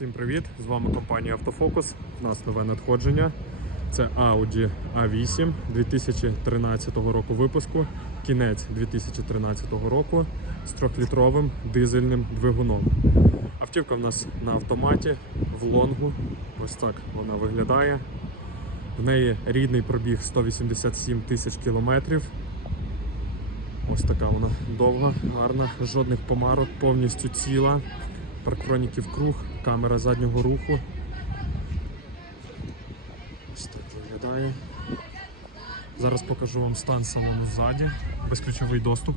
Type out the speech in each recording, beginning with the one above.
Всім привіт! З вами компанія Автофокус. У нас нове надходження. Це Audi A8 2013 року випуску, кінець 2013 року з 3-літровим дизельним двигуном. Автівка в нас на автоматі в лонгу. Ось так вона виглядає. В неї рідний пробіг 187 тисяч кілометрів. Ось така вона довга, гарна, жодних помарок, повністю ціла. Парктроніків круг, камера заднього руху. Ось так виглядає. Зараз покажу вам стан салону ззаді. Безключовий доступ.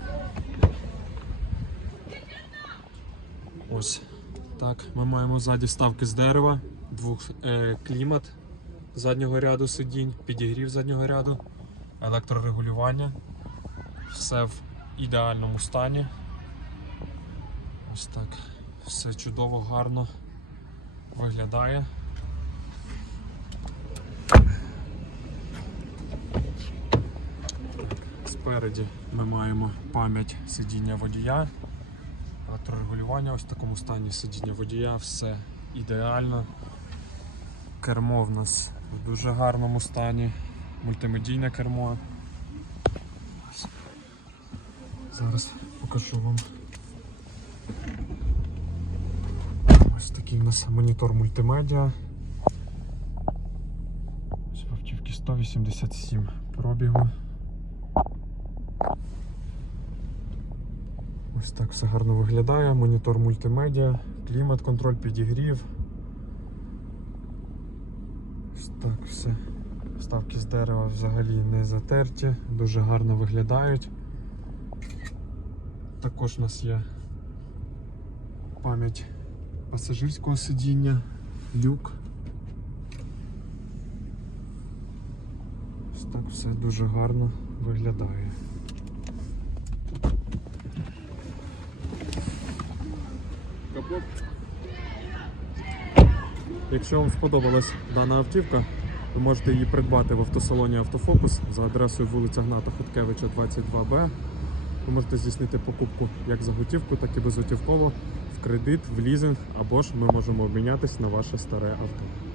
Ось так. Ми маємо ззаді ставки з дерева, двох е, клімат заднього ряду сидінь, підігрів заднього ряду, електрорегулювання. Все в ідеальному стані. Ось так. Все чудово, гарно виглядає. Спереді ми маємо пам'ять сидіння водія, електрорегулювання ось в такому стані сидіння водія, все ідеально. Кермо в нас в дуже гарному стані, мультимедійне кермо. Зараз покажу вам. Ось такий у нас монітор мультимедіа. Ось в автівки 187 пробігу. Ось так все гарно виглядає. Монітор мультимедіа, клімат, контроль, підігрів. Ось так все. Вставки з дерева взагалі не затерті, дуже гарно виглядають. Також у нас є пам'ять пасажирського сидіння, люк. Ось так все дуже гарно виглядає. Якщо вам сподобалась дана автівка, ви можете її придбати в автосалоні Автофокус за адресою вулиця Гната Хуткевича 22Б. Ви можете здійснити покупку як за готівку, так і безготівково кредит, в лізинг, або ж ми можемо обмінятись на ваше старе авто.